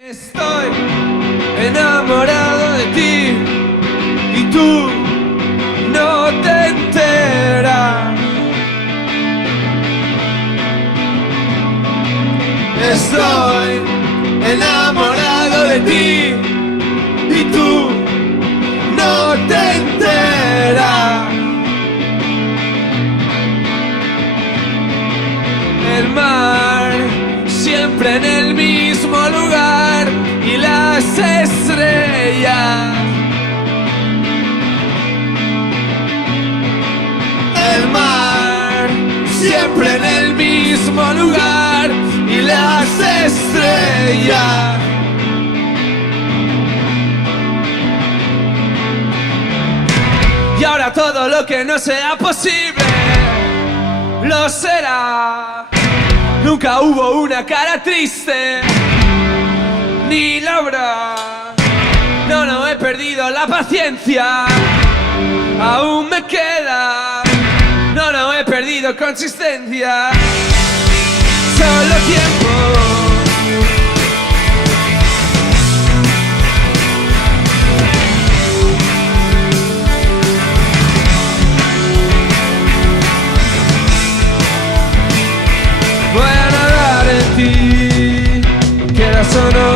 Estoy enamorado de ti y tú no te enteras. Estoy enamorado de ti y tú no te enteras. El mar siempre en el mismo lugar y las estrellas. El mar siempre en el mismo lugar y las estrellas. Y ahora todo lo que no sea posible lo será. Nunca hubo una cara triste, ni la habrá. No he perdido la paciencia, aún me queda. No he perdido consistencia, solo tiempo. Voy a nadar en ti, quieras o no.